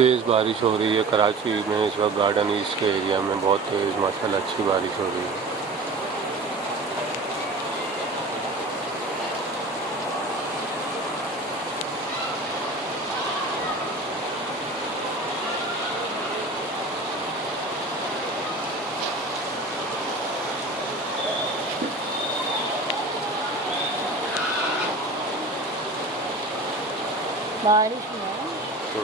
तेज़ बारिश हो रही है कराची में इस वक्त। गार्डन ईस्ट के एरिया में बहुत तेज़ माशाल्लाह अच्छी बारिश हो रही है। बारिश में तो